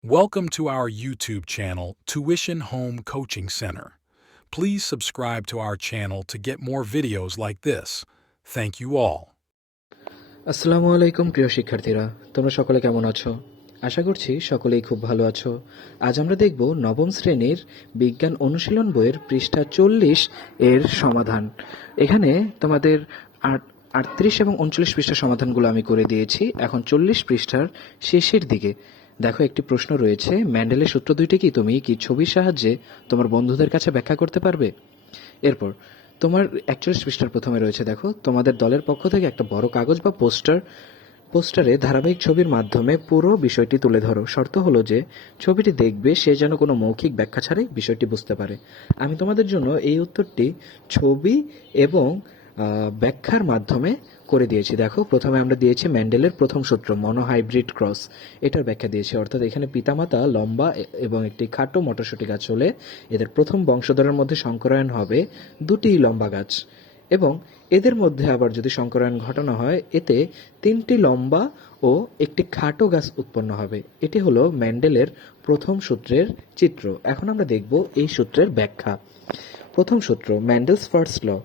Welcome to our YouTube channel, Tuition Home Coaching Center. Please subscribe to our channel to get more videos like this. Thank you all. আসসালামু আলাইকুম প্রিয় শিক্ষার্থীরা তোমরা সকলে কেমন আছো আশা করছি সকলেই খুব ভালো আছো আজ আমরা দেখব নবম শ্রেণীর বিজ্ঞান অনুশীলন বইয়ের পৃষ্ঠা চল্লিশ এর সমাধান এখানে তোমাদের আট আটত্রিশ এবং উনচল্লিশ পৃষ্ঠার সমাধানগুলো আমি করে দিয়েছি এখন চল্লিশ পৃষ্ঠার শেষের দিকে দেখো, একটি প্রশ্ন রয়েছে, ম্যান্ডেলের সূত্র দুইটি কি? তুমি কি ছবির সাহায্যে তোমার বন্ধুদের কাছে ব্যাখ্যা করতে পারবে? এরপর, তোমার একচল্লিশ পৃষ্ঠার প্রথমে রয়েছে, দেখো, তোমাদের দলের পক্ষ থেকে একটা বড় কাগজ বা পোস্টার, পোস্টারে ধারাবাহিক ছবির মাধ্যমে পুরো বিষয়টি তুলে ধরো। শর্ত হলো যে, ছবিটি দেখবে, সে যেন কোনো মৌখিক ব্যাখ্যা ছাড়াই বিষয়টি বুঝতে পারে। আমি তোমাদের জন্য এই উত্তরটি, ছবি এবং ব্যাখ্যার মাধ্যমে করে দিয়েছি। দেখো, প্রথমে আমরা দিয়েছি ম্যান্ডেলের প্রথম সূত্র, মনোহাইব্রিড ক্রস। এটার ব্যাখ্যা দিয়েছি। অর্থাৎ এখানে পিতামাতা, লম্বা এবং একটি খাটো মটরশুঁটি গাছ হলে এদের প্রথম বংশধরের মধ্যে সংকরায়ন হবে দুটি লম্বা গাছ। এবং এদের মধ্যে আবার যদি সংকরায়ন ঘটানো হয়, এতে তিনটি লম্বা ও একটি খাটো গাছ উৎপন্ন হবে। এটি হলো ম্যান্ডেলের প্রথম সূত্রের চিত্র। এখন আমরা দেখব এই সূত্রের ব্যাখ্যা। প্রথম সূত্র, ম্যান্ডেলস ফার্স্ট ল।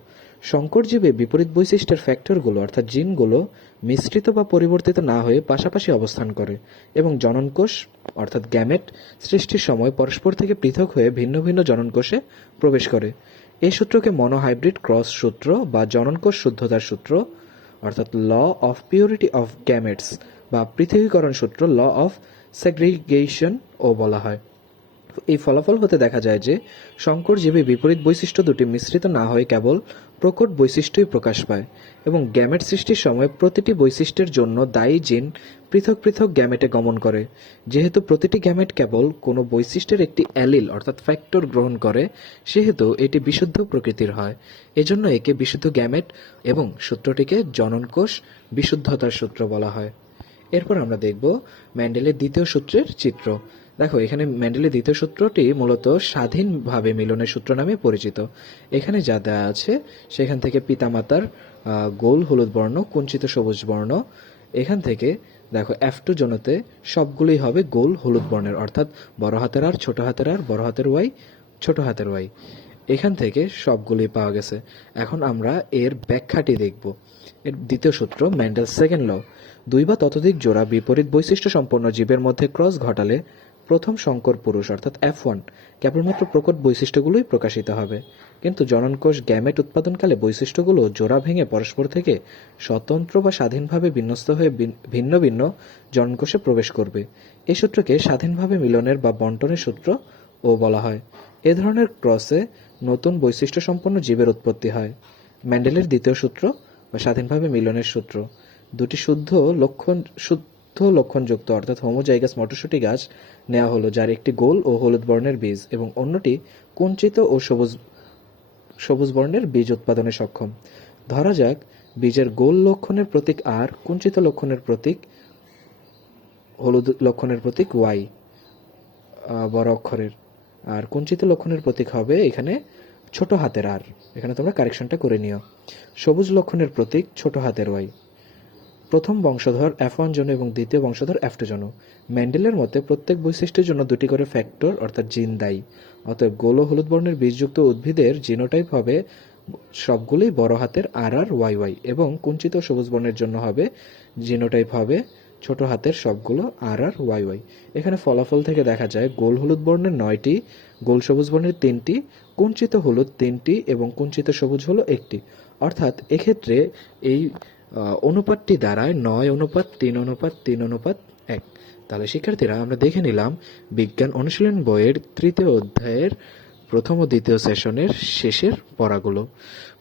সংকরজীবে বিপরীত বৈশিষ্ট্যের ফ্যাক্টরগুলো, অর্থাৎ জিনগুলো, মিশ্রিত বা পরিবর্তিত না হয়ে পাশাপাশি অবস্থান করে এবং জননকোষ, অর্থাৎ গ্যামেট, সৃষ্টির সময় পরস্পর থেকে পৃথক হয়ে ভিন্ন ভিন্ন জননকোষে প্রবেশ করে। এই সূত্রকে মনোহাইব্রিড ক্রস সূত্র বা জননকোষ শুদ্ধতার সূত্র, অর্থাৎ law of purity of gametes বা পৃথকীকরণ সূত্র ল অফ সেগ্রিগেশন ও বলা হয়। এই ফলাফল হতে দেখা যায় যে সংকরজীবী বিপরীত বৈশিষ্ট্য দুটি মিশ্রিত না হয়ে কেবল প্রকট বৈশিষ্ট্যই প্রকাশ পায় এবং গ্যামেট সৃষ্টির সময় প্রতিটি বৈশিষ্ট্যের জন্য দায়ী জিন পৃথক পৃথক গ্যামেটে গমন করে। যেহেতু প্রতিটি গ্যামেট কেবল কোনো বৈশিষ্ট্যের একটি অ্যালিল অর্থাৎ ফ্যাক্টর গ্রহণ করে, সেহেতু এটি বিশুদ্ধ প্রকৃতির হয়। এজন্য একে বিশুদ্ধ গ্যামেট এবং সূত্রটিকে জননকোষ বিশুদ্ধতার সূত্র বলা হয়। এরপর আমরা দেখব ম্যান্ডেলের দ্বিতীয় সূত্রের চিত্র। দেখো, এখানে ম্যান্ডেলের দ্বিতীয় সূত্রটি মূলত স্বাধীনভাবে মিলনের সূত্র নামে পরিচিত। এখানে যা দেওয়া আছে, সেখান থেকে পিতামাতার গোল হলুদ বর্ণ, কুঞ্চিত সবুজ বর্ণ। এখান থেকে, দেখো এফ টু জনতে সবগুলোই হবে গোল হলুদ বর্ণের, অর্থাৎ বড় হাতের আর ছোট হাতের আর, বড় হাতের ওয়াই, ছোট হাতের ওয়াই। এখান থেকে সবগুলোই পাওয়া গেছে। এখন আমরা এর ব্যাখ্যাটি দেখব। এর দ্বিতীয় সূত্র ম্যান্ডেল সেকেন্ড ল দুই বা ততোধিক জোড়া বিপরীত বৈশিষ্ট্য সম্পন্ন জীবের মধ্যে ক্রস ঘটালে প্রথম সংকর পুরুষ, অর্থাৎ এফ ওয়ান কেবলমাত্র প্রকট বৈশিষ্ট্যগুলোই প্রকাশিত হবে। কিন্তু জননকোষ গ্যামেট উৎপাদনকালে বৈশিষ্ট্যগুলো জোড়া ভেঙে পরস্পর থেকে স্বতন্ত্র বা স্বাধীনভাবে বিন্যস্ত হয়ে ভিন্ন ভিন্ন জননকোষে প্রবেশ করবে। এ সূত্রকে স্বাধীনভাবে মিলনের বা বন্টনের সূত্র ও বলা হয়। এ ধরনের ক্রসে নতুন বৈশিষ্ট্য সম্পন্ন জীবের উৎপত্তি হয়। ম্যান্ডেলের দ্বিতীয় সূত্র বা স্বাধীনভাবে মিলনের সূত্র। দুটি শুদ্ধ লক্ষণ শুদ্ধ লক্ষণযুক্ত, অর্থাৎ হোমোজাইগাস মটরশুঁটি গাছ নেওয়া হলো, যার একটি গোল ও হলুদ বর্ণের বীজ এবং অন্যটি কুঞ্চিত ও সবুজ সবুজ বর্ণের বীজ উৎপাদনে সক্ষম। ধরা যাক, বীজের গোল লক্ষণের প্রতীক আর, কুঞ্চিত লক্ষণের প্রতীক, হলুদ লক্ষণের প্রতীক ওয়াই বড় অক্ষরের। আর কুঞ্চিত লক্ষণের প্রতীক হবে এখানে ছোট হাতের আর। এখানে তোমরা কারেকশনটা করে নিও। সবুজ লক্ষণের প্রতীক ছোট হাতের ওয়াই। প্রথম বংশধর এফ ওয়ান জন এবং দ্বিতীয় বংশধর এফ টু জন। ম্যান্ডেলের মতে প্রত্যেক বৈশিষ্ট্যের জন্য দুটি করে ফ্যাক্টর, অর্থাৎ জিন দায়ী। অতএব গোল হলুদ বর্ণের বীজযুক্ত উদ্ভিদের জিনোটাইপ হবে সবগুলোই বড় হাতের আর আর ওয়াই ওয়াই এবং কুঞ্চিত সবুজ বর্ণের জন্য হবে জিনোটাইপ হবে ছোট হাতের সবগুলো আর আর ওয়াই ওয়াই। এখানে ফলাফল থেকে দেখা যায় গোল হলুদ বর্ণের নয়টি, গোল সবুজ বর্ণের তিনটি, কুঞ্চিত হলুদ তিনটি এবং কুঞ্চিত সবুজ হলো একটি। অর্থাৎ এক্ষেত্রে এই অনুপাতটি দাঁড়ায় নয় অনুপাত, তিন অনুপাত তিন অনুপাত, এক। তাহলে শিক্ষার্থীরা, আমরা দেখে নিলাম বিজ্ঞান অনুশীলন বইয়ের তৃতীয় অধ্যায়ের প্রথম ও দ্বিতীয় সেশনের শেষের পড়াগুলো।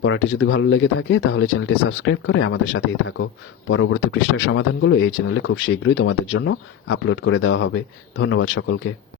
পড়াটি যদি ভালো লেগে থাকে, তাহলে চ্যানেলটি সাবস্ক্রাইব করে আমাদের সাথেই থাকো। পরবর্তী পৃষ্ঠার সমাধানগুলো এই চ্যানেলে খুব শীঘ্রই তোমাদের জন্য আপলোড করে দেওয়া হবে। ধন্যবাদ সকলকে।